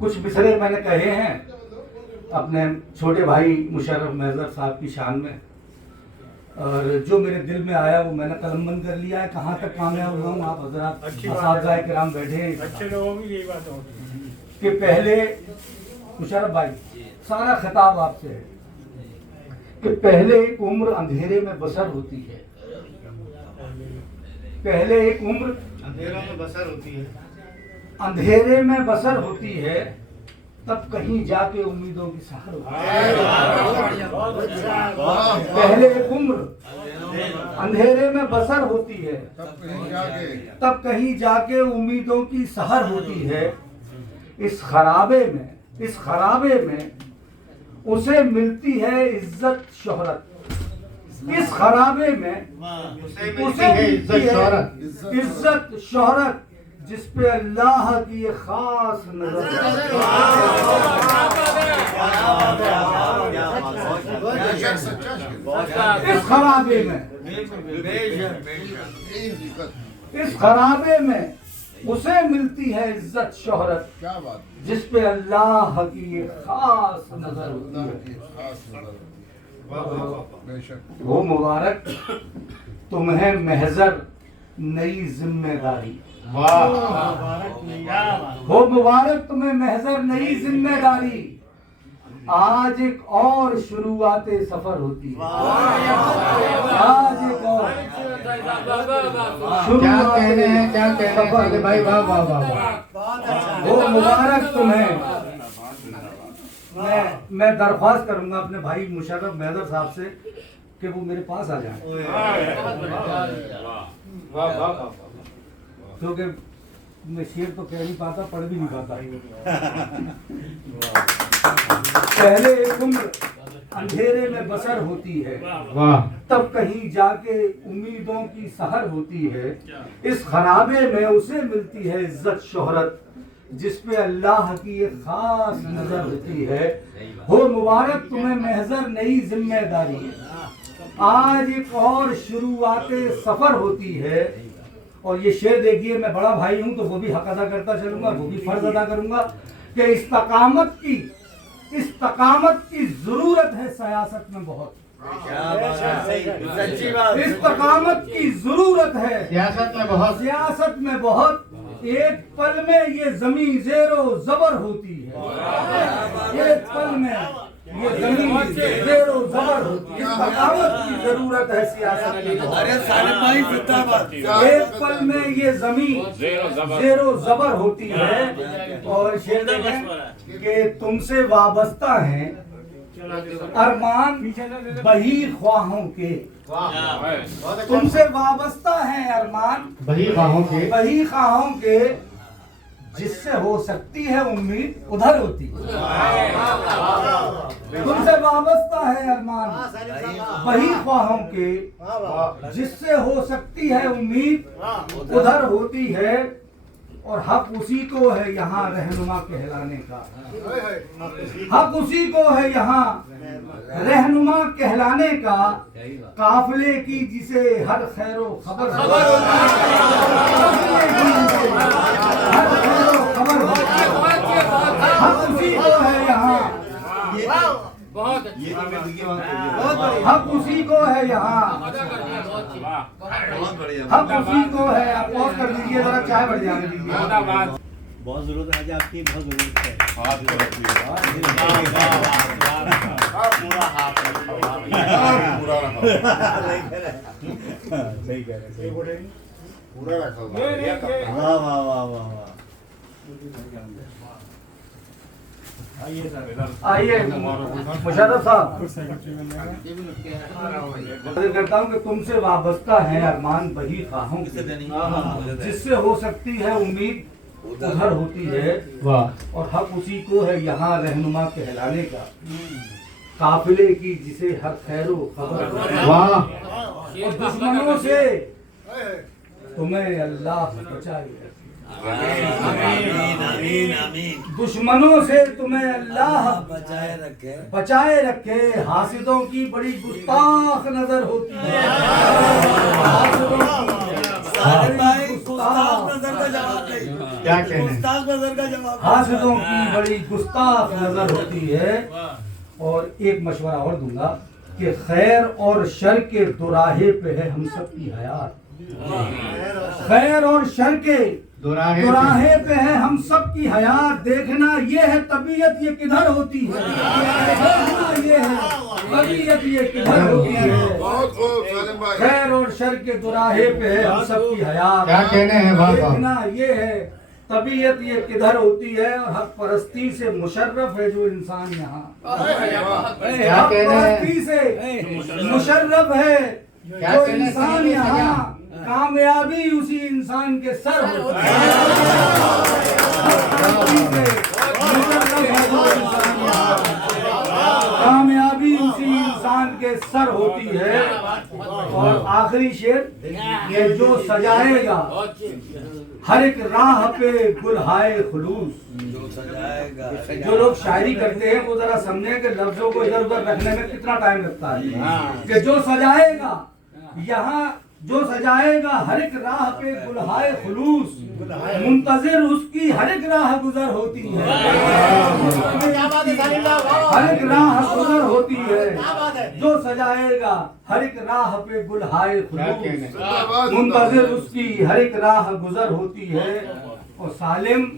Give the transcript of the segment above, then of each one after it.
कुछ मिसरे मैंने कहे हैं अपने छोटे भाई मुशर्रफ महजर साहब की शान में, और जो मेरे दिल में आया वो मैंने कलमबंद कर लिया है। कहाँ तक कामयाब हुआ हूँ आप हजरात असातिज़ाए किराम बैठे हैं, अच्छे लोगों की यही बात होती कि पहले मुशर्रफ भाई सारा खिताब आपसे है कि पहले एक उम्र अंधेरे में बसर होती है, पहले एक उम्र अंधेरों में बसर होती है, अंधेरे में बसर होती है, तब कहीं जाके उम्मीदों की सहर होती है। पहले एक उम्र अंधेरे में बसर होती है, तब कहीं जाके उम्मीदों की सहर होती है। इस खराबे में उसे मिलती है इज्जत शोहरत, इस खराबे में उसे मिलती है इज्जत शोहरत, जिस पे अल्लाह की ये खास नजर। इस खराबे में उसे मिलती है इज्जत शोहरत, क्या बात, जिस पे अल्लाह की ये खास नजर होती है। बेशक। वो मुबारक तुम्हें महजर नई जिम्मेदारी, वो मुबारक तुम्हें महजर नई जिम्मेदारी, आज एक और शुरुआते सफर होती है। आज एक और क्या कहने हैं, क्या कहने हैं भाई, वाह वाह वाह वाह। वो मुबारक तुम्हें। मैं दरख्वास्त करूंगा अपने भाई मुशर्रफ महजर साहब से कि वो मेरे पास आ जाए, क्योंकि मैं शेर तो कह नहीं पाता, पढ़ भी नहीं पाता। पहले एक उम्र अंधेरे में बसर होती है, तब कहीं जाके उम्मीदों की सहर होती है। इस खराबे में उसे मिलती है इज्जत शोहरत, जिस पे अल्लाह की ये खास नजर होती है। हो मुबारक तुम्हें महजर नई जिम्मेदारी, आज एक और शुरुआते सफर होती है। और ये शेर देखिए, मैं बड़ा भाई हूं तो वो भी हक अदा करता चलूंगा, वो भी फर्ज अदा करूंगा कि इस्तकामत की जरूरत है सियासत में बहुत। इस्तकामत की जरूरत है सियासत में बहुत। एक पल में ये जमीन ज़ेरो ज़बर होती है, एक पल में ये जमीन ज़ेरो ज़बर होती है। इस्तकामत की जरूरत है सियासत में बहुत। एक पल में ये जमीन ज़ेरो ज़बर होती है। और शेर देखें कि तुमसे वाबस्ता हैं अरमान बही ख्वाहों के, तुमसे वाबस्ता है अरमान बही ख्वाहों के, जिससे हो सकती है उम्मीद उधर होती। तुमसे वाबस्ता है अरमान बही ख्वाहों के, जिससे हो सकती है उम्मीद उधर होती है। और हक उसी को है यहाँ रहनुमा कहलाने का, हक उसी को है यहाँ रहनुमा कहलाने का। काफिले की जिसे हर खैरो खबर हर खैरो खबर हक उसी को है यहाँ, हक उसी को है यहाँ, हक उसी को है। आप पॉज कर दीजिए, जरा चाय बढ़ जाने दीजिए। बहुत जरूरत है आपकी, बहुत जरूरत है। सही कह रहे हैं, पूरा रखा। वाह वाह वाह वाह वाह। आइए मुशर्रफ साहब, करता हूँ कि तुमसे वाबस्ता है अरमान बही ख्वाहों के, जिससे हो सकती है उम्मीद उधर होती है। और हक उसी को है यहाँ रहनुमा कहलाने का। काफिले की जिसे हर खैरो खबर। वाह। और दुश्मनों से तुम्हें अल्लाह बचाए, दुश्मनों से तुम्हें अल्लाह बचाए रखे। हासिदों की बड़ी गुस्ताख नजर होती है, हासिदों की बड़ी गुस्ताख क्या कहने हैं? गुस्ताख नजर का जवाब हासिदों की बड़ी गुस्ताख नजर होती है। और एक मशवरा और दूंगा कि खैर और शर के दुराहे पे है हम सब की हयात। खैर और शर के दुराहे पे है हम सब की हयात। देखना ये है तबीयत ये किधर होती है, देखना ये है तबीयत ये किधर होती है। बहुत खूब सालिम भाई। खैर और शर के दुराहे पे है हम सब की हयात। क्या कहने हैं वाह वाह। देखना ये है तबीयत ये किधर होती है। और हक परस्ती से मुशर्रफ है जो इंसान यहाँ, क्या हक कहने हैं? परस्ती से मुशर्रफ है क्या जो कहने हैं? इंसान यहाँ, कामयाबी उसी इंसान के सर होती है। हक परस्ती से मुशर्रफ है जो इंसान यहाँ, कामयाबी उसी इंसान के सर होती है। और आखिरी शेर, ये जो सजाएगा हर एक राह पे गुलहाए खुलूस। जो लोग शायरी करते हैं वो जरा समझे कि लफ्जों को इधर उधर रखने में कितना टाइम लगता है। कि जो सजाएगा यहाँ, जो सजाएगा हर एक राह पे गुलहाए खुलूस, मुंतजिर उसकी हर एक राह गुजर होती है। हर एक राह गुजर होती है। जो सजाएगा हर एक राह पे गुलहाए खुलूस, मुंतजिर उसकी हर एक राह गुजर होती है। और सालिम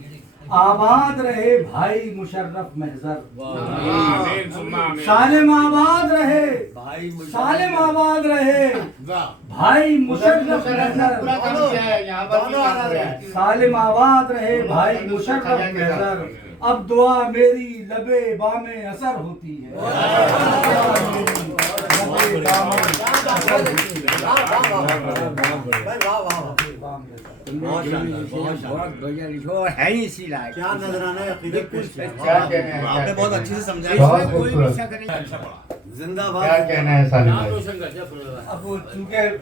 आबाद रहे भाई मुशर्रफ महजर। सालिम आबाद रहे, सालिम आबाद रहे भाई मुशर्रफ महजर। पूरा काम किया है यहाँ पर भी काम किया है। सालिम आबाद रहे भाई मुशर्रफ महजर। अब दुआ मेरी लबे बामे असर होती है। लबे बामे असर होती है। है ही इसी लायक। क्या नजराना है क्या कहने हैं? आपने बहुत अच्छे से समझाया। बहुत खूबसूरत। जिंदाबाद। क्या कहना है सालिम भाई? अब चूंकि